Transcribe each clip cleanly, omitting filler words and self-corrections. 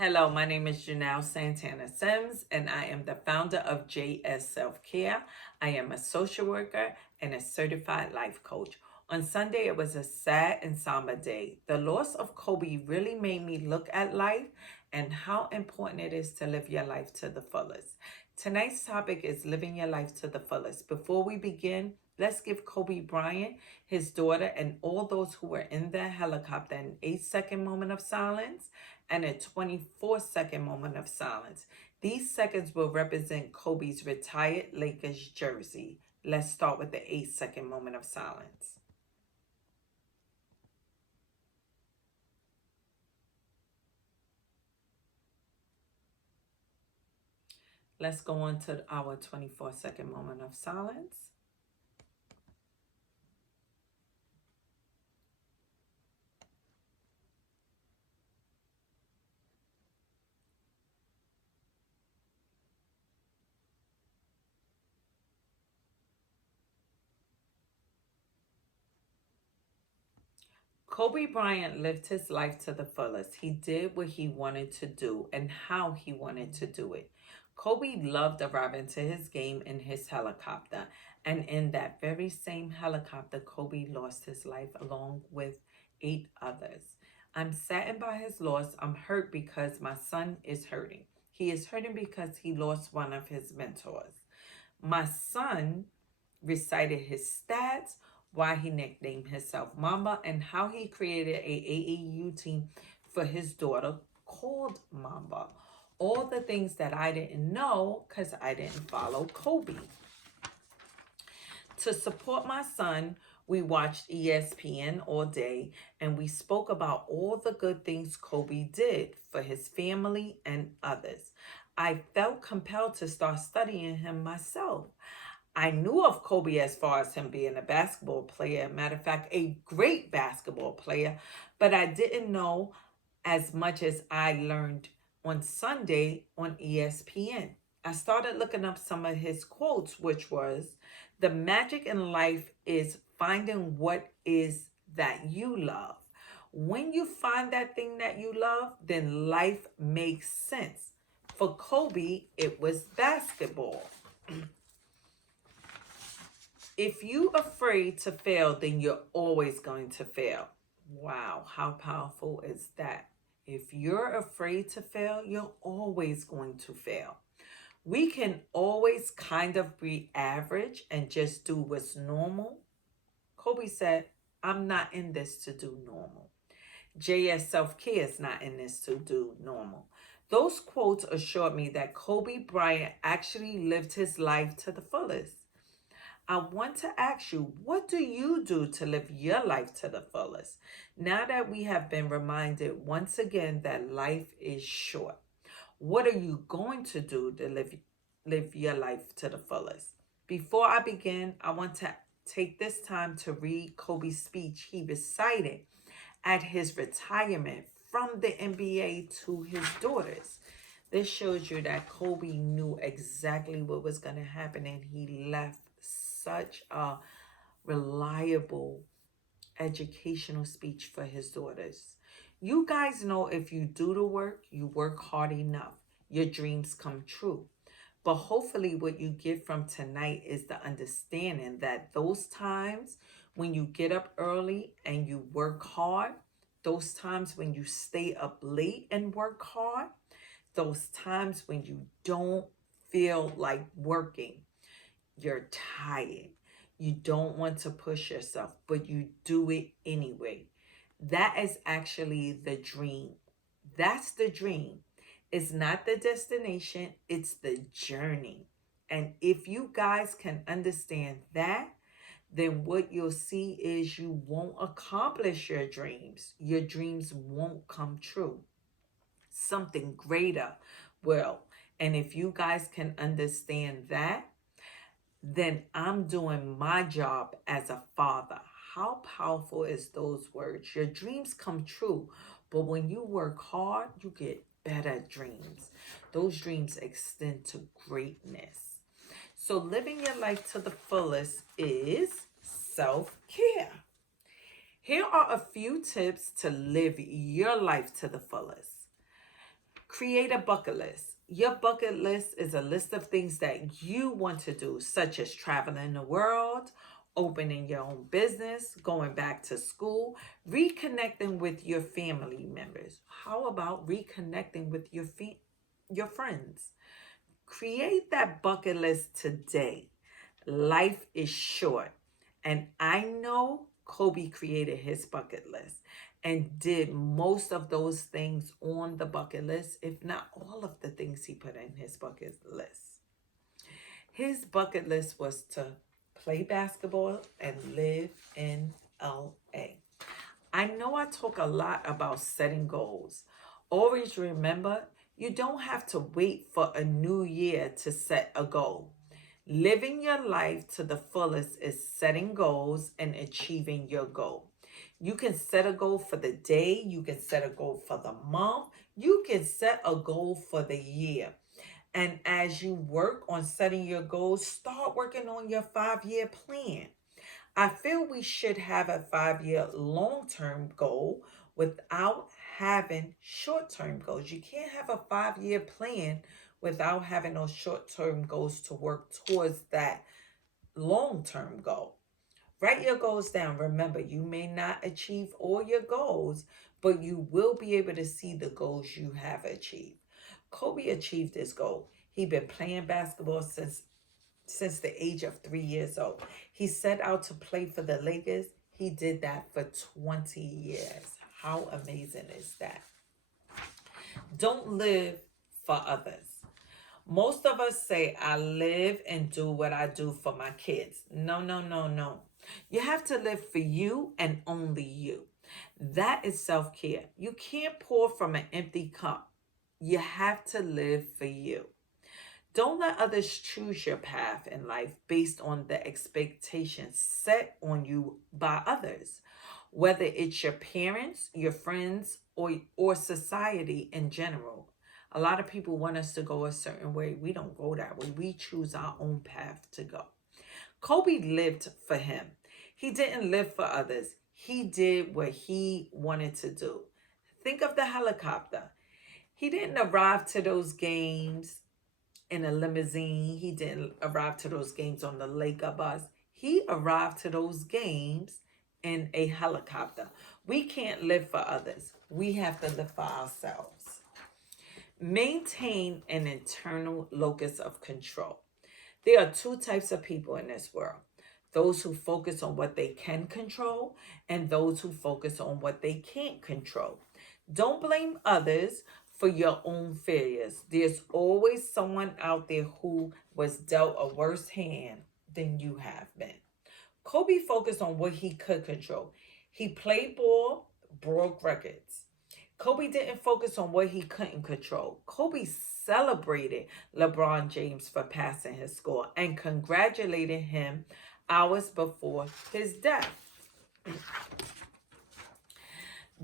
Hello, my name is Janelle Santana Sims, and I am the founder of JS Self Care. I am a social worker and a certified life coach. On Sunday, it was a sad and somber day. The loss of Kobe really made me look at life and how important it is to live your life to the fullest. Tonight's topic is living your life to the fullest. Before we begin, let's give Kobe Bryant, his daughter, and all those who were in that helicopter an 8-second moment of silence and a 24-second moment of silence. These seconds will represent Kobe's retired Lakers jersey. Let's start with the 8-second moment of silence. Let's go on to our 24-second moment of silence. Kobe Bryant lived his life to the fullest. He did what he wanted to do and how he wanted to do it. Kobe loved arriving to his game in his helicopter, and in that very same helicopter, Kobe lost his life along with 8 others. I'm saddened by his loss. I'm hurt because my son is hurting. He is hurting because he lost one of his mentors. My son recited his stats, why he nicknamed himself Mamba, and how he created a AAU team for his daughter called Mamba. All the things that I didn't know because I didn't follow Kobe. To support my son, we watched ESPN all day and we spoke about all the good things Kobe did for his family and others. I felt compelled to start studying him myself. I knew of Kobe as far as him being a basketball player, matter of fact, a great basketball player, but I didn't know as much as I learned on Sunday on ESPN. I started looking up some of his quotes, which was, the magic in life is finding what is that you love. When you find that thing that you love, then life makes sense. For Kobe, it was basketball. If you're afraid to fail, then you're always going to fail. Wow, how powerful is that? If you're afraid to fail, you're always going to fail. We can always kind of be average and just do what's normal. Kobe said, I'm not in this to do normal. JS Self Care is not in this to do normal. Those quotes assured me that Kobe Bryant actually lived his life to the fullest. I want to ask you, what do you do to live your life to the fullest? Now that we have been reminded once again that life is short, what are you going to do to live your life to the fullest? Before I begin, I want to take this time to read Kobe's speech he recited at his retirement from the NBA to his daughters. This shows you that Kobe knew exactly what was going to happen and he left such a reliable educational speech for his daughters. You guys know if you do the work, you work hard enough, your dreams come true. But hopefully, what you get from tonight is the understanding that those times when you get up early and you work hard, those times when you stay up late and work hard, those times when you don't feel like working, you're tired, you don't want to push yourself, but you do it anyway. That is actually the dream. That's the dream. It's not the destination, it's the journey. And if you guys can understand that, then what you'll see is you won't accomplish your dreams. Your dreams won't come true. Something greater will. And if you guys can understand that, then I'm doing my job as a father. How powerful is those words? Your dreams come true, but when you work hard, you get better dreams. Those dreams extend to greatness. So living your life to the fullest is self-care. Here are a few tips to live your life to the fullest. Create a bucket list. Your bucket list is a list of things that you want to do, such as traveling the world, opening your own business, going back to school, reconnecting with your family members. How about reconnecting with your friends? Create that bucket list today. Life is short. And I know Kobe created his bucket list and did most of those things on the bucket list, if not all of the things he put in his bucket list. His bucket list was to play basketball and live in LA. I know I talk a lot about setting goals. Always remember, you don't have to wait for a new year to set a goal. Living your life to the fullest is setting goals and achieving your goal. You can set a goal for the day, you can set a goal for the month, you can set a goal for the year. And as you work on setting your goals, start working on your 5-year plan. I feel we should have a 5-year long-term goal without having short-term goals. You can't have a 5-year plan without having those short-term goals to work towards that long-term goal. Write your goals down. Remember, you may not achieve all your goals, but you will be able to see the goals you have achieved. Kobe achieved his goal. He'd been playing basketball since the age of 3 years old. He set out to play for the Lakers. He did that for 20 years. How amazing is that? Don't live for others. Most of us say, I live and do what I do for my kids. No, no, no, no. You have to live for you and only you. That is self-care. You can't pour from an empty cup. You have to live for you. Don't let others choose your path in life based on the expectations set on you by others, whether it's your parents, your friends, or society in general. A lot of people want us to go a certain way. We don't go that way. We choose our own path to go. Kobe lived for him. He didn't live for others. He did what he wanted to do. Think of the helicopter. He didn't arrive to those games in a limousine. He didn't arrive to those games on the Laker bus. He arrived to those games in a helicopter. We can't live for others. We have to live for ourselves. Maintain an internal locus of control. There are two types of people in this world. Those who focus on what they can control and those who focus on what they can't control. Don't blame others for your own failures. There's always someone out there who was dealt a worse hand than you have been. Kobe focused on what he could control. He played ball, broke records. Kobe didn't focus on what he couldn't control. Kobe celebrated LeBron James for passing his score and congratulated him hours before his death.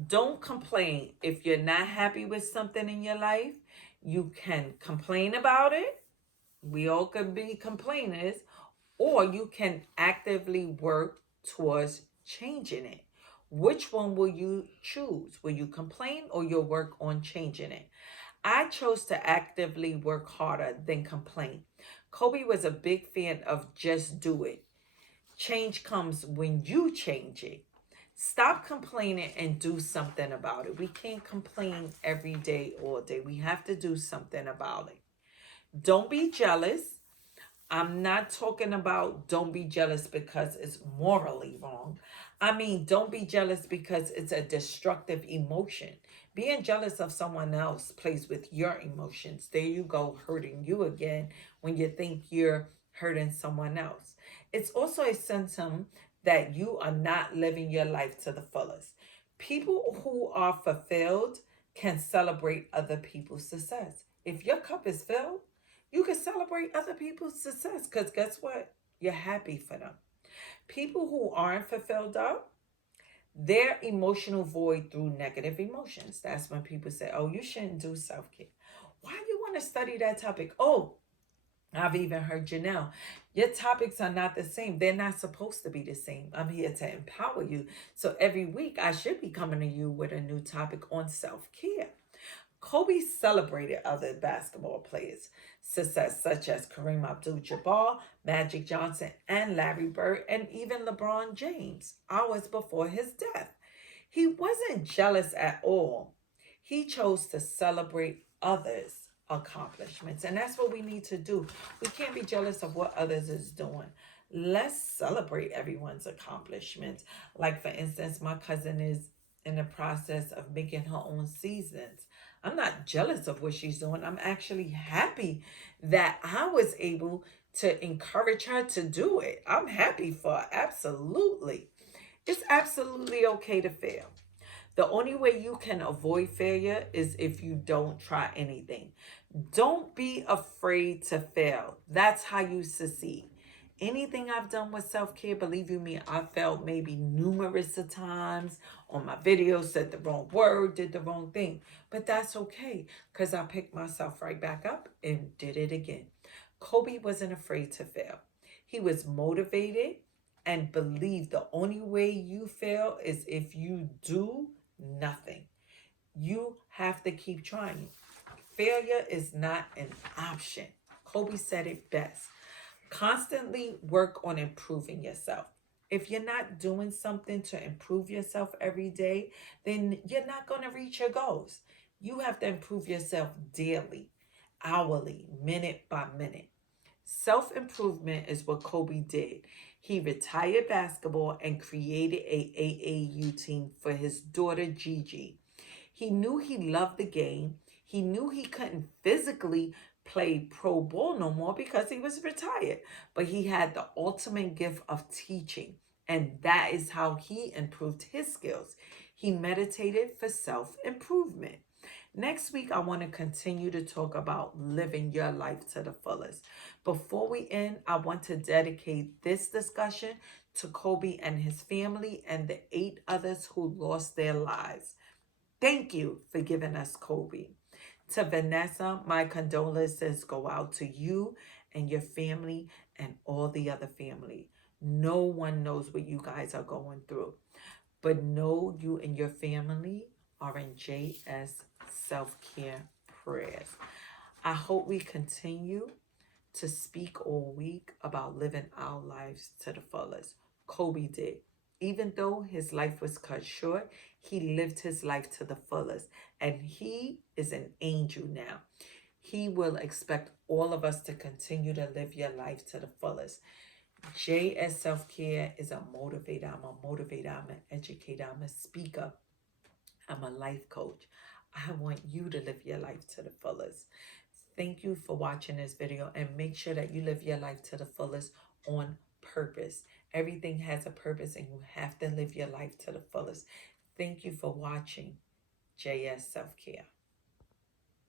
Don't complain. If you're not happy with something in your life, you can complain about it. We all could be complainers. Or you can actively work towards changing it. Which one will you choose? Will you complain or you'll work on changing it? I chose to actively work harder than complain. Kobe was a big fan of just do it. Change comes when you change it. Stop complaining and do something about it. We can't complain every day, all day. We have to do something about it. Don't be jealous. I'm not talking about don't be jealous because it's morally wrong. I mean, don't be jealous because it's a destructive emotion. Being jealous of someone else plays with your emotions. There you go, hurting you again when you think you're hurting someone else. It's also a symptom that you are not living your life to the fullest. People who are fulfilled can celebrate other people's success. If your cup is filled, you can celebrate other people's success because guess what? You're happy for them. People who aren't fulfilled up, their emotional void through negative emotions. That's when people say, oh, you shouldn't do self-care. Why do you want to study that topic? Oh, I've even heard Janelle. Your topics are not the same. They're not supposed to be the same. I'm here to empower you. So every week I should be coming to you with a new topic on self-care. Kobe celebrated other basketball players' success, such as Kareem Abdul-Jabbar, Magic Johnson, and Larry Bird, and even LeBron James, hours before his death. He wasn't jealous at all. He chose to celebrate others' accomplishments, and that's what we need to do. We can't be jealous of what others is doing. Let's celebrate everyone's accomplishments. Like, for instance, my cousin is in the process of making her own seasons. I'm not jealous of what she's doing. I'm actually happy that I was able to encourage her to do it. I'm happy for her, absolutely. It's absolutely okay to fail. The only way you can avoid failure is if you don't try anything. Don't be afraid to fail. That's how you succeed. Anything I've done with self-care, believe you me, I failed maybe numerous of times on my videos, said the wrong word, did the wrong thing. But that's okay, because I picked myself right back up and did it again. Kobe wasn't afraid to fail. He was motivated and believed the only way you fail is if you do nothing. You have to keep trying. Failure is not an option. Kobe said it best. Constantly work on improving yourself. If you're not doing something to improve yourself every day, then you're not going to reach your goals. You have to improve yourself daily, hourly, minute by minute. Self improvement is what Kobe did. He retired basketball and created a AAU team for his daughter Gigi. He knew he loved the game. He knew he couldn't physically play pro ball no more because he was retired, but he had the ultimate gift of teaching, and that is how he improved his skills. He meditated for self improvement. Next week, I want to continue to talk about living your life to the fullest. Before we end, I want to dedicate this discussion to Kobe and his family and the 8 others who lost their lives. Thank you for giving us Kobe. To Vanessa, my condolences go out to you and your family and all the other family. No one knows what you guys are going through, but know you and your family are in JS Self-Care Prayers. I hope we continue to speak all week about living our lives to the fullest. Kobe did. Even though his life was cut short, he lived his life to the fullest. And he is an angel now. He will expect all of us to continue to live your life to the fullest. JS Self-Care is a motivator. I'm a motivator. I'm an educator. I'm a speaker. I'm a life coach. I want you to live your life to the fullest. Thank you for watching this video, and make sure that you live your life to the fullest on purpose. Everything has a purpose, and you have to live your life to the fullest. Thank you for watching JS Self-Care.